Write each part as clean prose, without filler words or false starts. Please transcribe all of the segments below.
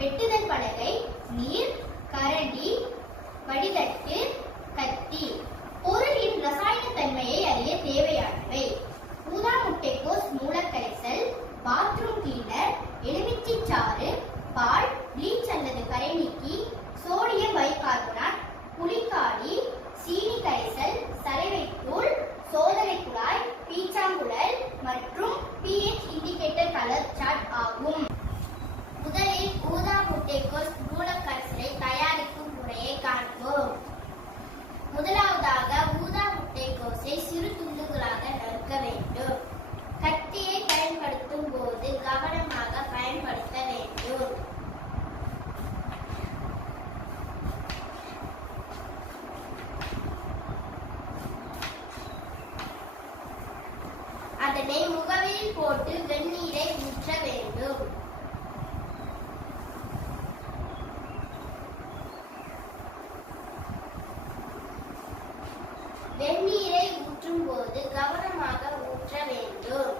வெட்டுதல் பலகை, நீர், கரண்டி, வடிதட்டு, கத்தி. பொருளின் ரசாயன தன்மையை அறிய தேவையானவை: ஊதா முட்டைக்கோஸ் மூலக்கரைசல், பாத்ரூம் கிளீனர், எலுமிச்சை சாறு, பால், ப்ளீச் அல்லது கரைநீக்கி, சோடியம் பைகார்போனேட், புளிக்காடி, சீனி கரைசல், சலவைத்தூள், சோதனை குழாய், பீச்சாங்குழல் மற்றும் pH இண்டிகேட்டர் கலர் சார்ட் ஆகும். முதலில் ஊதா முட்டைக்கோஸ் மூலக்கரைசலை தயாரிக்கும் முறையை காண்போம். முதலாவதாக ஊதா முட்டைக்கோஸை சிறு துண்டுகளாக நறுக்க வேண்டும். கத்தியை பயன்படுத்தும் போது கவனமாக பயன்படுத்த வேண்டும். அதனை முகவில் போட்டு வெந்நீரை ஊற்ற வேண்டும். வெந்நீரை ஊற்றும் போது கவனமாக ஊற்ற வேண்டும்.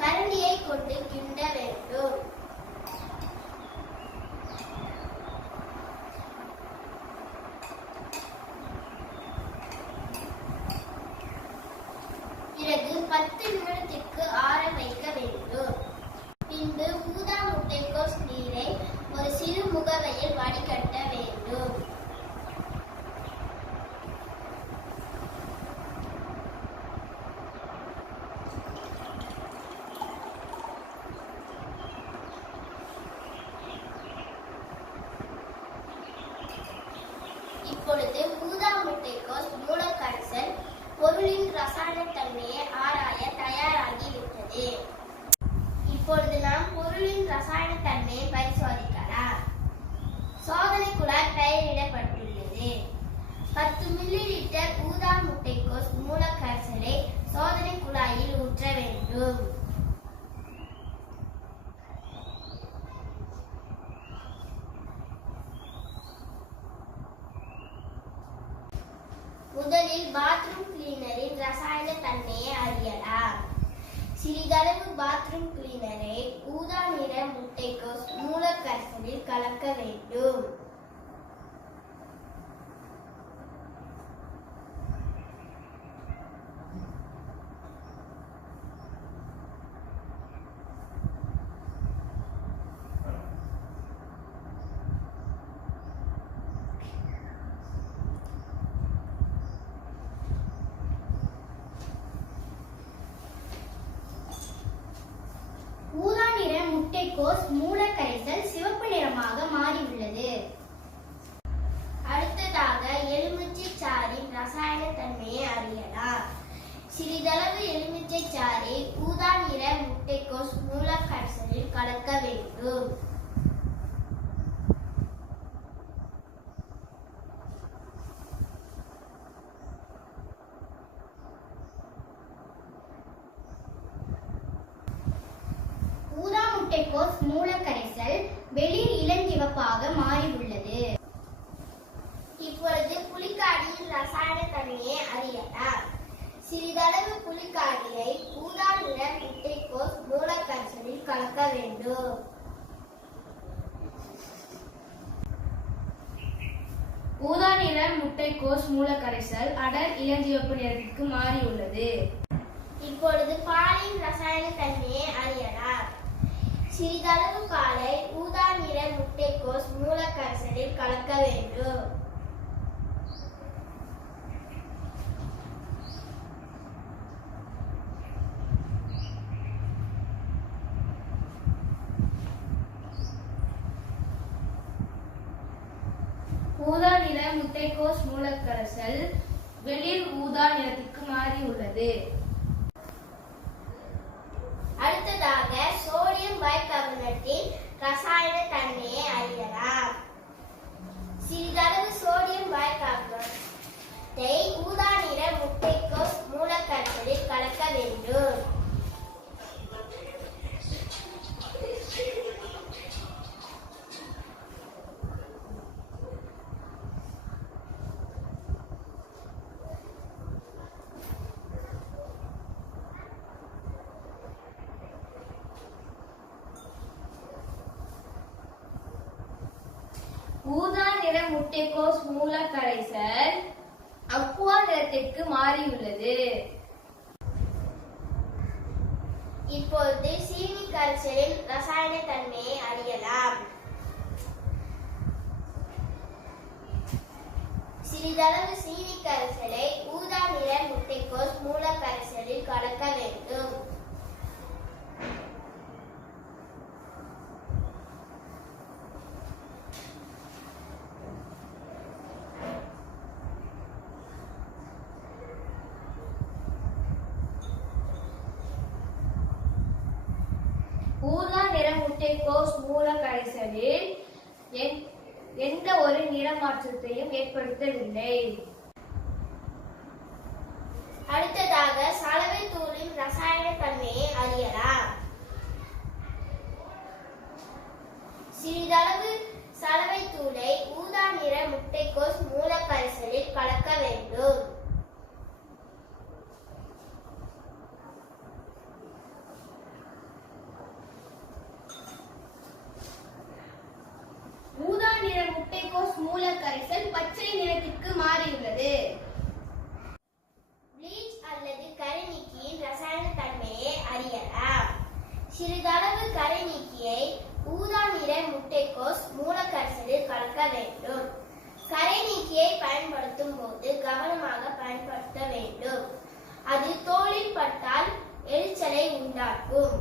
கரண்டியை கொண்டு கிண்ட வேண்டும். பிறகு 10 நிமிடத்திற்கு ஆற வைக்க வேண்டும். பின்பு ஊதா முட்டைக்கோஸ் நீரை ஒரு சிறு முகவையில் வடிகட்ட வேண்டும். இப்பொழுது ஊதா முட்டைக்கோஸ் மூலக்கரைசல் பொருளின் ரசாயன தன்மையை ஆராய தயாராகிவிட்டது. இப்பொழுது நாம் பொருளின் ரசாயன தன்மையை பரிசோதிக்கலாம். சோதனை குழாய் பெயரிடப்பட்டுள்ளது. 10 மில்லிலிட்டர் ஊதா முட்டைக்கோஸ் மூலக்கரைசலை சோதனை குழாயில் ஊற்ற வேண்டும். முதலில் பாத்ரூம் கிளீனரின் ரசாயன தன்மையை அறியலாம். சிறிதளவு பாத்ரூம் கிளீனரை ஊதா நிற முட்டைக்கோஸ் மூலக்கரைசலில் கலக்க வேண்டும். ஊதா நிற முட்டைக்கோஸ் மூலக்கரைசல் சிவப்பு நிறமாக மாறியுள்ளது. அடுத்ததாக எலுமிச்சை சாறின் ரசாயன தன்மையை அறியலாம். சிறிதளவு எலுமிச்சை சாறை ஊதா நிற முட்டைக்கோஸ் மூலக்கரைசலில் கலக்க வேண்டும். ஊதா முட்டைக்கோஸ் மூலக்கரைசல் வெளிர் இளஞ்சிவப்பாக மாறியுள்ளது. இப்பொழுது புளிக்காடியின் ரசாயன தன்மையை அறியலாம். சிறிதளவு புளிக்காடியை ஊதா நிற முட்டைக்கோஸ் மூலக்கரைசலில் கலக்க வேண்டும். ஊதா நிற முட்டைக்கோஸ் மூலக்கரைசல் அடர் இளஞ்சிவப்பு நிறத்திற்கு மாறியுள்ளது. இப்பொழுது பாலின் ரசாயன தன்மையை அறியலாம். சிறிதளவு பாலை ஊதா நிற முட்டைக்கோஸ் மூலக்கரைசலில் கலக்க வேண்டும். ஊதா நிற முட்டைக்கோஸ் மூலக்கரைசல் வெளிர் ஊதா நிறத்திற்கு மாறியுள்ளது. அடுத்ததாக சோடியம் பைகார்பனேட்டின் ரசாயன தன்மையை அறியலாம். சிறிதளவு சோடியம் பைகார்பனேட்டை ஊதா நிற முட்டைக்கோஸ் மூலக்கரைசலில் கலக்க வேண்டும். ஊதா நிற முட்டைக்கோஸ் மூல கரைசல் அக்வா நிறத்திற்கு மாறியுள்ளது. இப்பொழுது சீனி கரைசலின் ரசாயன தன்மையை அறியலாம். சிறிதளவு சீனி கரைசலை ஊதா நிற முட்டைக்கோஸ் மூல கரைசலில் கலக்க வேண்டும். ஊதா நிற முட்டைக்கோஸ் மூல கரைசலில் எந்த ஒரு நிறமாற்றத்தையும் ஏற்படுத்தவில்லை. அடுத்ததாக சலவை தூளின் ரசாயன தன்மையை அறியலாம். சிறிதளவு சலவை தூளை ஊதா நிற முட்டைக்கோஸ் மூல கரைசலில் கலக்க வேண்டும். ஊதா நிற முட்டைக்கோஸ் மூல கரைசல் பச்சை நிறத்திற்கு மாறியுள்ளது. ப்ளீச் அல்லது கரைநீக்கியின் ரசாயன தன்மையை அறியலாம். சிறிதளவு கரைநீக்கியை ஊதா நிற முட்டைக்கோஸ் மூல கரைசலில் கலக்க வேண்டும். கரைநீக்கியை பயன்படுத்தும் போது கவனமாக பயன்படுத்த வேண்டும். அது தோலில் பட்டால் எரிச்சலை உண்டாக்கும்.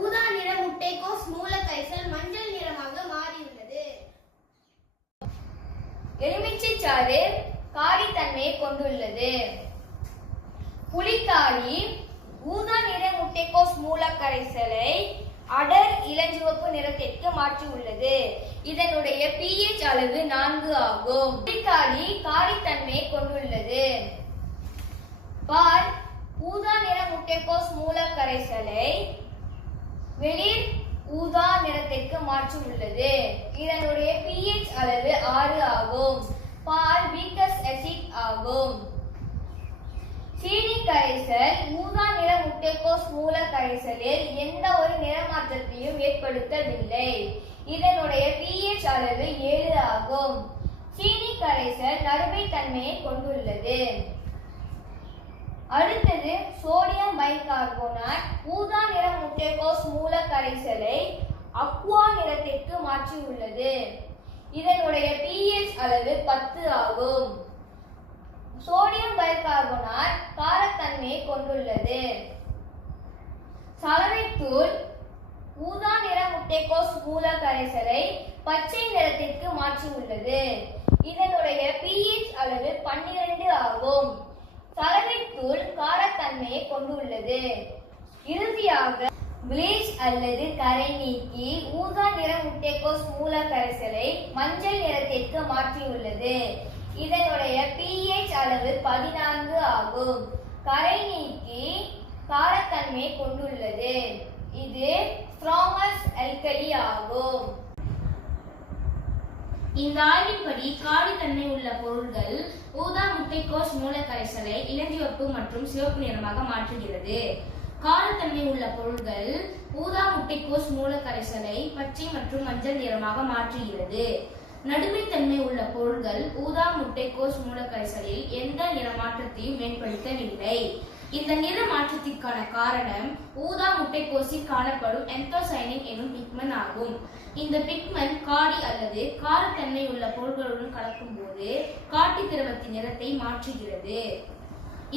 ஊதா நிற முட்டைக்கோஸ் மூல கரைசல் மஞ்சள் நிறமாக மாறியுள்ளது. எலுமிச்சை சாறு காடித்தன்மையை கொண்டுள்ளது. புளிக்காடி ஊதா நிற முட்டைக்கோஸ் மூல கரைசலை அடர் இளஞ்சிவப்பு நிறத்திற்கு மாற்றியுள்ளது. இதனுடைய pH அளவு 4 ஆகும். புளிக்காடி காடித்தன்மையை கொண்டுள்ளது. பால் ஊதா நிற முட்டைக்கோஸ் மூல கரைசலை வெளிர் ஊதா நிறத்திற்கு மாற்றியுள்ளது. இதனுடைய pH அளவு 6 ஆகும். பால் வீக்கஸ் அசிட் ஆகும். சீனி கரைசல் ஊதா நிற முட்டைக்கோஸ் மூல கரைசலில் எந்த ஒரு நிறமாற்றத்தையும் ஏற்படுத்தவில்லை. இதனுடைய pH அளவு 7 ஆகும். சீனி கரைசல் நறுமை தன்மையை கொண்டுள்ளது. அடுத்தது சோடியம் பைகார்போனேட் ஊதா நிற முட்டைக்கோஸ் மூல கரைசலை அக்வா நிறத்திற்கு மாற்றியுள்ளது. இதனுடைய pH அளவு 10 ஆகும். சோடியம் பைகார்போனேட் காரத்தன்மையை கொண்டுள்ளது. சலவைத்தூள் ஊதா நிற முட்டைக்கோஸ் மூல கரைசலை பச்சை நிறத்திற்கு மாற்றியுள்ளது. இதனுடைய pH அளவு 12 ஆகும். சலவைத்தூள் காரத்தன்மையை கொண்டுள்ளது. இறுதியாக ப்ளீச் அல்லது கரைநீக்கி ஊதா நிற முட்டைக்கோஸ் மூல கரைசலை மஞ்சள் நிறத்திற்கு மாற்றியுள்ளது. இதனுடைய pH அளவு 14 ஆகும். கரைநீக்கி காரத்தன்மையை கொண்டுள்ளது. இது ஸ்ட்ராங்கஸ்ட் ஆல்கலி ஆகும். இந்த ஆய்வின்படி காடித்தன்மை உள்ள பொருட்கள் ஊதா முட்டைக்கோஸ் மூல கரைசலை இளஞ்சிவப்பு மற்றும் சிவப்பு நிறமாக மாற்றுகிறது. காரத்தன்மை உள்ள பொருட்கள் ஊதா முட்டைக்கோஸ் மூல கரைசலை பச்சை மற்றும் மஞ்சள் நிறமாக மாற்றுகிறது. நடுமைத்தன்மை உள்ள பொருட்கள் ஊதா முட்டைக்கோஸ் மூல கரைசலில் எந்த நிறமாற்றத்தையும் ஏற்படுத்தவில்லை. இந்த நிற மாற்றத்திற்கான காரணம் ஊதா முட்டைக்கோஸில் காணப்படும் எந்தோசைனின் எனும் பிக்மெண்ட் ஆகும். இந்த பிக்மெண்ட் காடி அல்லது காரத்தன்மை உள்ள பொருட்களுடன் கலக்கும் போது காட்டி திரவத்தின் நிறத்தை மாற்றுகிறது.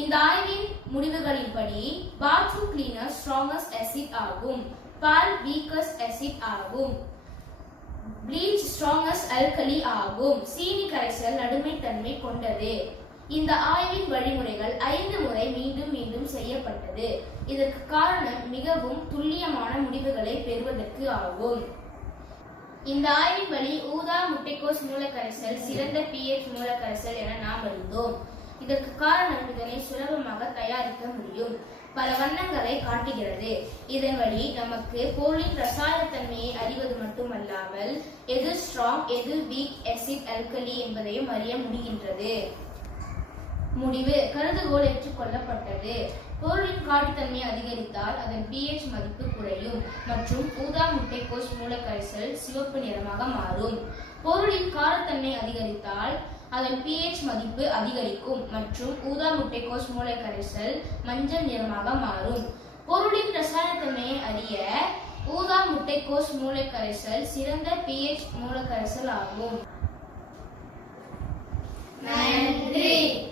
இந்த ஆய்வின் முடிவுகளின்படி பாத்ரூம் கிளீனர் ஸ்ட்ராங்கஸ்ட் ஆசிட் ஆகும். பால் வீக்கஸ்ட் ஆசிட் ஆகும். ப்ளீச் ஸ்ட்ராங்கஸ்ட் ஆல்கலி ஆகும். சீனி கரைசல் நடுமைத்தன்மை கொண்டது. இந்த ஆய்வின் வழிமுறைகள் 5 முறை மீண்டும் மீண்டும் செய்யப்பட்டது. இதற்கு காரணம் மிகவும் துல்லியமான முடிவுகளை பெறுவதற்கு ஆகும். இந்த ஆய்வின் வழி ஊதா முட்டைக்கோஸ் மூல கரைசல் சிறந்த pH மூல கரைசல் என நாம் அறிந்தோம். இதற்கு காரணம் இதனை சுலபமாக தயாரிக்க முடியும். பல வண்ணங்களை காட்டுகிறது. இதன் வழி நமக்கு பொருளின் ரசாயன தன்மையை அறிவது மட்டுமல்லாமல் எது ஸ்ட்ராங் எது வீக் ஆசிட் ஆல்கலி என்பதையும் அறிய முடிகின்றது. முடிவு கருதுகோள் ஏற்றுக்கொள்ளப்பட்டது. பொருளின் காடித்தன்மை அதிகரித்தால் அதன் pH மதிப்பு குறையும் மற்றும் ஊதா முட்டைக்கோஸ் மூலக்கரைசல் சிவப்பு நிறமாக மாறும். பொருளின் காரத்தன்மை அதிகரித்தால் அதன் pH மதிப்பு அதிகரிக்கும் மற்றும் ஊதா முட்டைக்கோஸ் மூலக்கரைசல் மஞ்சள் நிறமாக மாறும். பொருளின் ரசாயனத்தன்மையை அறிய ஊதா முட்டைக்கோஸ் மூலக்கரைசல் சிறந்த pH மூலக்கரைசல் ஆகும். நன்றி.